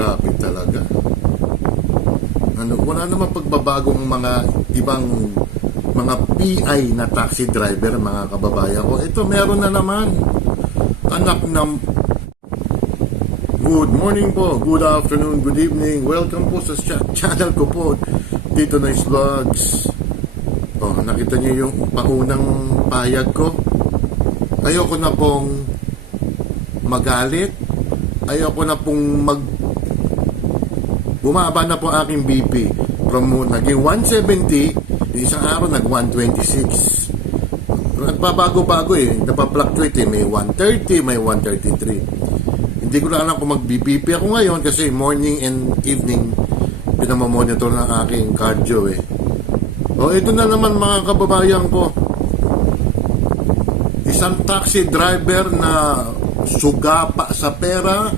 Grabe talaga. Wala naman pagbabago ng mga ibang mga PI na taxi driver, mga kababayan ko. Ito, meron na naman. Anak ng... Good morning po, good afternoon, good evening. Welcome po sa channel ko po, Tito Nice Vlogs. Oh, nakita niyo yung paunang payag ko. Ayoko na pong magalit. Ayoko na pong bumaba na po aking BP. From naging 170, isang araw nag 126. Nagbabago-bago eh. Napapluctuate eh. May 130, may 133. Hindi ko na alam kung mag-BP ako ngayon kasi morning and evening pinamamonitor ng aking cardio eh. O ito na naman mga kababayan ko. Isang taxi driver na sugapa sa pera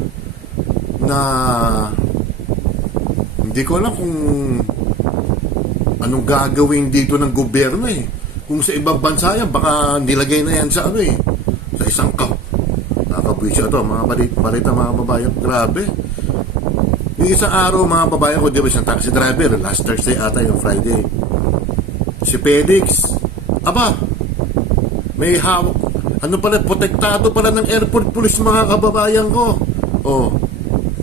na hindi ko alam kung anong gagawin dito ng gobyerno eh. Kung sa ibang bansa yan, baka nilagay na yan sa ano eh. Sa isang nakakabwisyo ito, mga balita mga babayan. Grabe. Yung isang araw mga babayan ko, di ba isang taxi driver, last Thursday ata yung Friday. Si Felix, aba, may hawak, ano pala, protektado pala ng airport police mga kababayan ko. Oh,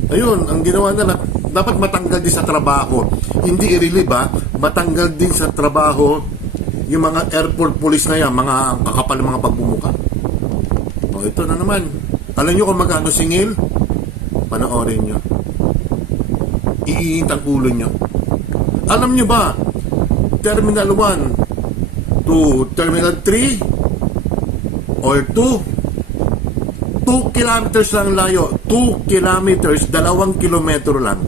ayun, ang ginawa nila, dapat matanggal din sa trabaho. Hindi i-relieve ha, matanggal din sa trabaho yung mga airport police na yan, mga kakapal mga pagbumuka. Oh, ito na naman. Alam nyo kung magkano singil? Panoorin nyo. Iinit ang ulo nyo. Alam nyo ba, Terminal 1 to Terminal 3 or 2 kilometers lang layo. 2 kilometers, 2 kilometro lang.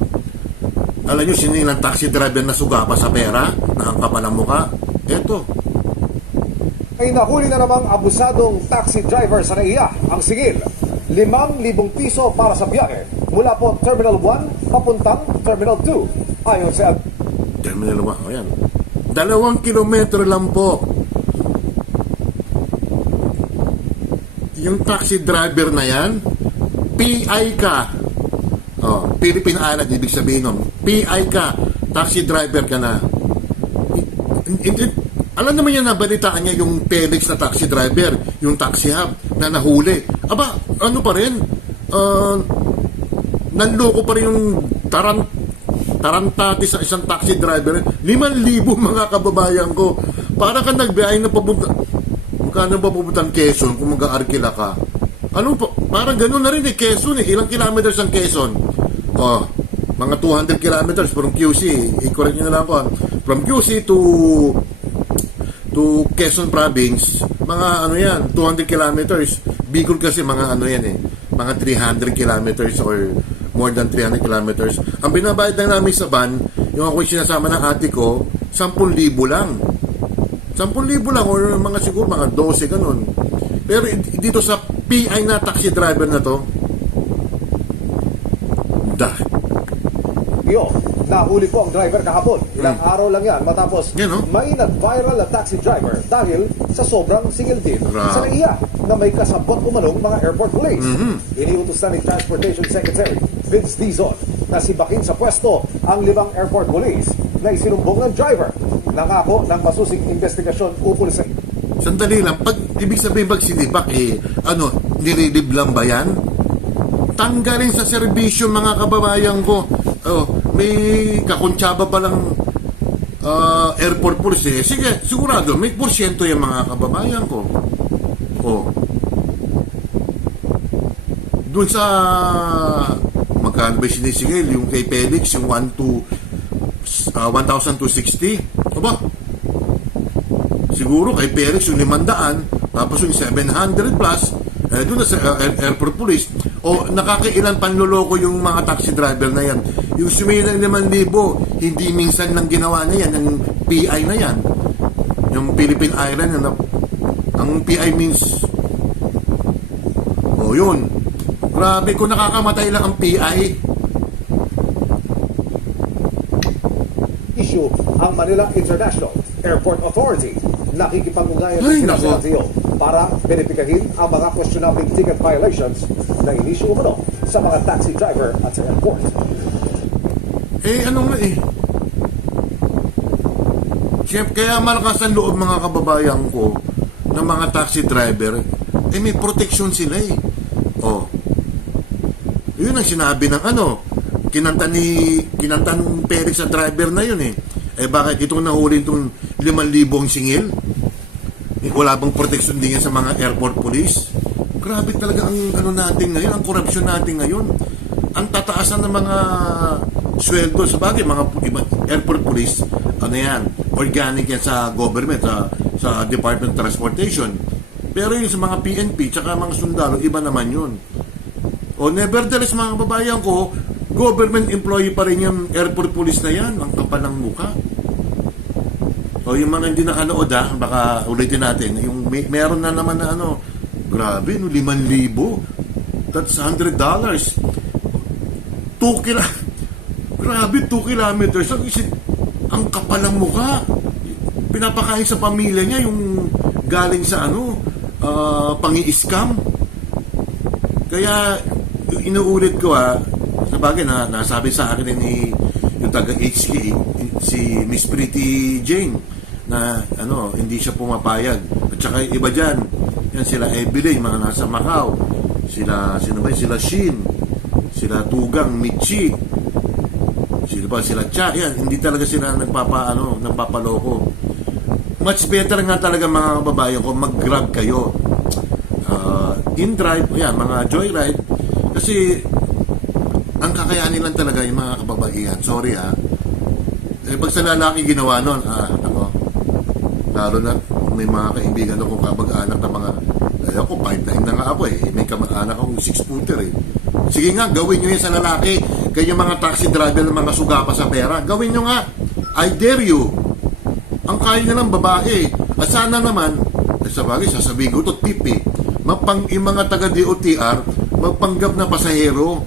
Alam nyo, sino yung taxi driver na sugapa sa pera? Nakangkapal ang muka? Eto. Ay nahuli na namang abusadong taxi driver sa NAIA. Ang singil, 5,000 piso para sa biyahe mula po Terminal 1 papuntang Terminal 2. Ayon sa Terminal 1, ayan. 2 kilometro lang po. Yung taxi driver na yan, PI ka. Oh, Philippine Island, ibig sabihin nun. PI ka, taxi driver ka na. Alam naman yan, nabalitaan niya yung Felix na taxi driver, yung taxi hub na nahuli. Aba, ano pa rin? Nanloko pa rin yung tarantati sa isang taxi driver. 5,000 mga kababayan ko. Para ka nagbiyahe na papunta. Magkano ba pupunta ng Quezon kung mag-aarkila ka? Ano po? Parang gano'n na rin eh, Quezon eh. Ilang kilometers ang Quezon? Oh, mga 200 kilometers from QC. I-correct nyo na lang po. From QC to Quezon Province, mga ano yan, 200 kilometers. Bicol kasi mga ano yan eh, mga 300 kilometers or more than 300 kilometers. Ang binabayad lang namin sa van, yung ako sinasama ng ate ko, 10,000 lang. 10,000 lang or mga siguro mga 12 ganun. Pero dito sa PI na taxi driver na to, nahuli po ang driver kahapon. Ilang araw lang yan matapos may nag-viral na taxi driver dahil sa sobrang singil din sa NAIA na may kasabot umanong mga airport police. Iniutos na ni Transportation Secretary Vince Dizon na sibakin sa pwesto ang 5 airport police na isinumbong ng driver. Nangako ng masusing investigasyon ukol sa... Sandali lang, pag ibig sabihin pag sinibak nililib lang ba yan? Tanggalin sa serbisyo mga kababayan ko. Oh, may kakuntsaba pa lang airport police eh. Sige, sigurado may porsyento yung mga kababayan ko. Oh. Doon sa magkano ba sinisigil yung kay Felix, yung 1,260. Aba, siguro kay Felix yung 500, tapos yung 700 plus, doon na sa airport police. O nakakailan panloloko yung mga taxi driver na yan. Yung sumili ng 5,000, hindi minsan nang ginawa na yan, yung PI na yan. Yung Philippine Island, ang PI means, yun. Grabe, kung nakakamatay lang ang PI. Issue ang Manila International Airport Authority. Nakikipag-ugnayan sa LTO para verifikahin ang mga questionable ticket violations na inisyu umano sa mga taxi driver at sa airport. Ano nga Siyempre, kaya malakas ang loob mga kababayan ko ng mga taxi driver, may protection sila Oh. Yun ang sinabi ng kinanta ng Felix sa driver na yun bakit itong nahuli itong 5,000 ang singil? Wala bang protection din yan sa mga airport police? Grabe talaga ang natin ngayon, ang korupsyon natin ngayon. Ang tataasan ng mga sweldo sa bagay, mga airport police, organic yan sa government, sa Department of Transportation. Pero yung sa mga PNP, tsaka mga sundalo, iba naman yun. Nevertheless, mga babayan ko, government employee pa rin yung airport police na yan, ang kapal ng mukha. Yung mga hindi nakanood baka ulitin natin, yung meron na naman na grabe, 5,000. That's $100. Grabe, 2 kilometers. Ang kapal ng mukha. Pinapakain sa pamilya niya yung galing sa pangi-scam. Kaya, inuulit ko sabagay nasabi sa akin ni yung taga-HK, si Miss Pretty Jane, na hindi siya pumapayag. At saka iba dyan, yan sila Evelyn, mga nasa Macau, sila Shin, sila Tugang, Michi, sila Cha, yan, hindi talaga sila nagpapaloko. Much better nga talaga mga kababayan ko, mag-grab kayo. In-drive, yan, mga joyride, kasi ang kakayanin lang talaga yung mga kababaihan. Sorry pag sa lalaki ginawa nun, lalo na may mga kaibigan ako kabag-anak na mga, ako 5'9" na nga ako may kamag-anak akong 6-footer Sige nga, gawin nyo yan sa lalaki. Kayo mga taxi driver ng mga sugapa sa pera, gawin nyo nga. I dare you. Ang kaya nyo lang babae. At sana naman, sa bagay, sasabihin ko ito, tip yung mga taga-DOTR, magpanggap na pasahero.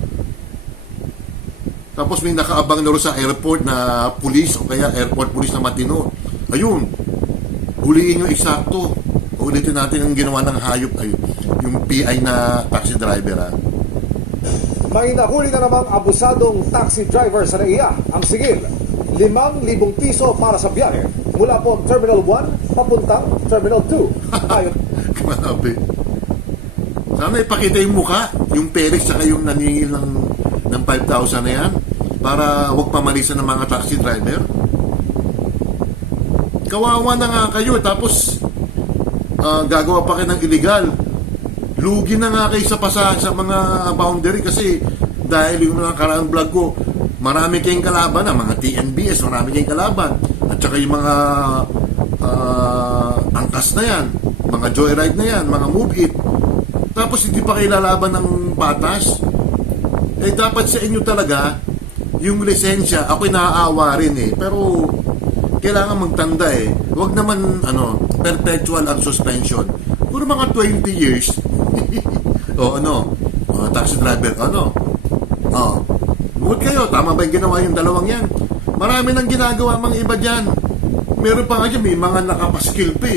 Tapos may nakaabang na rin sa airport na police o kaya airport police na matino. Ayun, huliin nyo eksakto. Ulitin natin ang ginawa ng hayop, yung PI na taxi driver. May nahuli na namang abusadong taxi driver sa NAIA. Ang sigil, 5,000 piso para sa biyahe mula po Terminal 1 papuntang Terminal 2. Ayun. Grabe. Sana ipakita yung mukha, yung Felix saka yung naningil ng 5,000 na yan para huwag pamalisan ng mga taxi driver. Kawawa na nga kayo, tapos gagawa pa kayo ng illegal. Lugi na nga kayo sa mga boundary kasi dahil yung nakakaraang vlog ko, marami kayong kalaban mga TNBS, marami kayong kalaban. At saka yung mga angkas na yan, mga joyride na yan, mga move it. Tapos hindi pa kayo lalaban ng patas. Dapat sa inyo talaga, yung lisensya, ako'y naaawa rin pero kailangan magtanda Huwag naman, perpetual ang suspension. Puro mga 20 years. Taxi driver, huwag kayo, tama ba yung ginawa yung dalawang yan? Marami nang ginagawa mga iba dyan. Meron pa nga dyan, may mga nakapaskill pa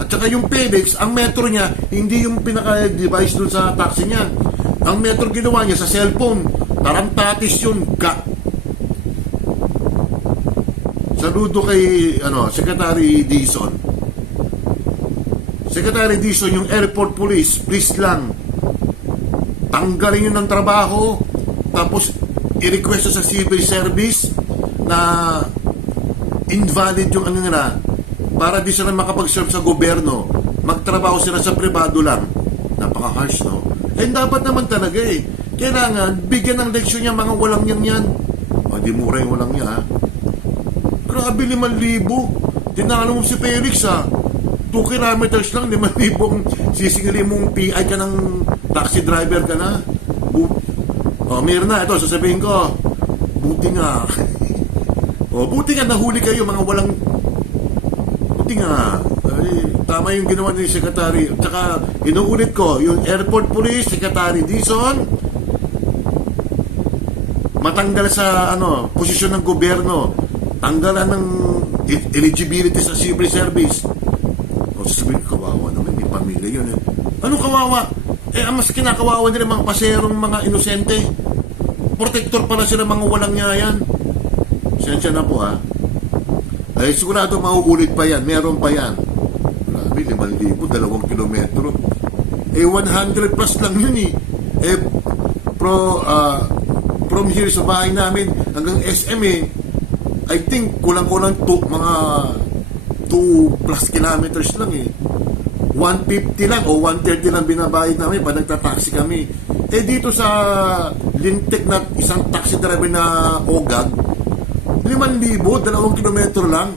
At saka yung FedEx, ang metro niya, hindi yung pinaka-device dun sa taxi niya. Ang metro ginawa niya sa cellphone. Tarantatis yun, Saludo kay Secretary Dizon. Secretary Dizon, yung airport police, please lang, tanggalin yun ng trabaho, tapos i-request sa civil service na invalid yung nila para di sila makapag-serve sa gobyerno. Magtrabaho sila sa privado lang. Napaka-harsh, no? Dapat naman talaga kailangan bigyan ng leksyon niya mga walang yan. Di mura yung walang niya, Grabe, 5,000. Tinalo mo si Felix, 2 kilometers lang, 5,000 sisingilin mong PI ka ng taxi driver ka na. Meron na, ito, sasabihin ko, buti nga. Buti nga, nahuli kayo, mga walang, buti nga. Tama yung ginawa ni Secretary. Tsaka, inuulit ko, yung airport police, Secretary Dizon, matanggal sa, posisyon ng gobyerno, tanggalan ng eligibility sa civil service. Sasabihin, kawawa naman, may pamilya yun. Ano kawawa? ang mas kinakawawa nila mga paserong mga inosente. Protector pala sila mga walang niyayan. Sensya na po Ay sigurado mauulit pa yan. Meron pa yan. Grabe, 5,000, 2 kilometro. 100 plus lang yun from here sa bahay namin hanggang SM I think kulang-kulang mga 2 plus kilometers lang 150 lang o 130 lang binabayad namin pag nagta-taxi kami. Dito sa lintik na isang taxi driver na ogag, 5,000, 2 kilometro lang.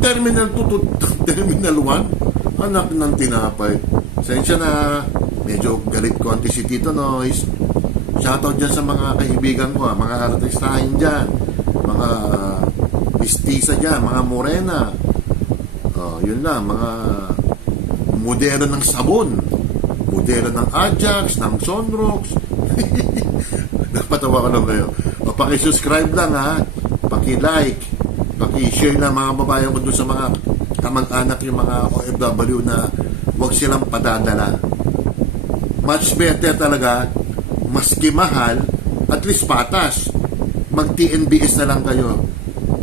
Terminal 2 to Terminal 1. Anak ng tinapay. Sensya na, medyo galit konti si Tito Noise. Shoutout dyan sa mga kaibigan ko, mga artistahin dyan, mga mistisa dyan, mga morena. Yun lang, mga modelo ng sabon, modelo ng Ajax, ng Sunrox. Napatawa ko lang kayo. Paki-subscribe lang paki-like, paki-share na mga babayan ko doon sa mga kamag-anak yung mga OFW na huwag silang padadala. Much better talaga, maski mahal, at least patas. Mag-TNBS na lang kayo.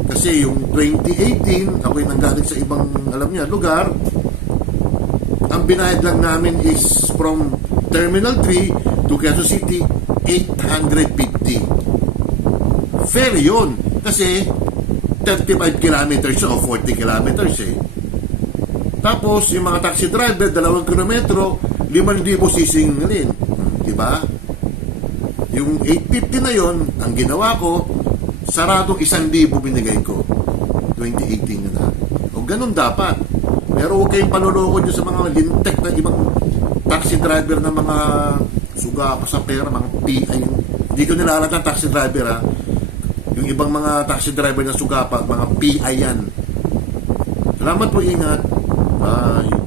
Kasi yung 2018, ako'y nanggaling sa ibang, lugar, ang binayad lang namin is from Terminal 3 to Quezon City, 850. Fair yun. Kasi 35 kilometers o 40 kilometers Tapos, yung mga taxi driver, 2 kilometro, 5,000 sisingilin. Diba? Yung 850 na yon, ang ginawa ko, saradong 1,000 binigay ko. 2018 na. O ganun dapat. Pero huwag kayong panuloko dyan sa mga lintek na ibang taxi driver na mga suga pa sa pera, mga PI. Hindi ko nilalat ng taxi driver Yung ibang mga taxi driver na suga pa, mga PI yan. Salamat po, ingat. Bye.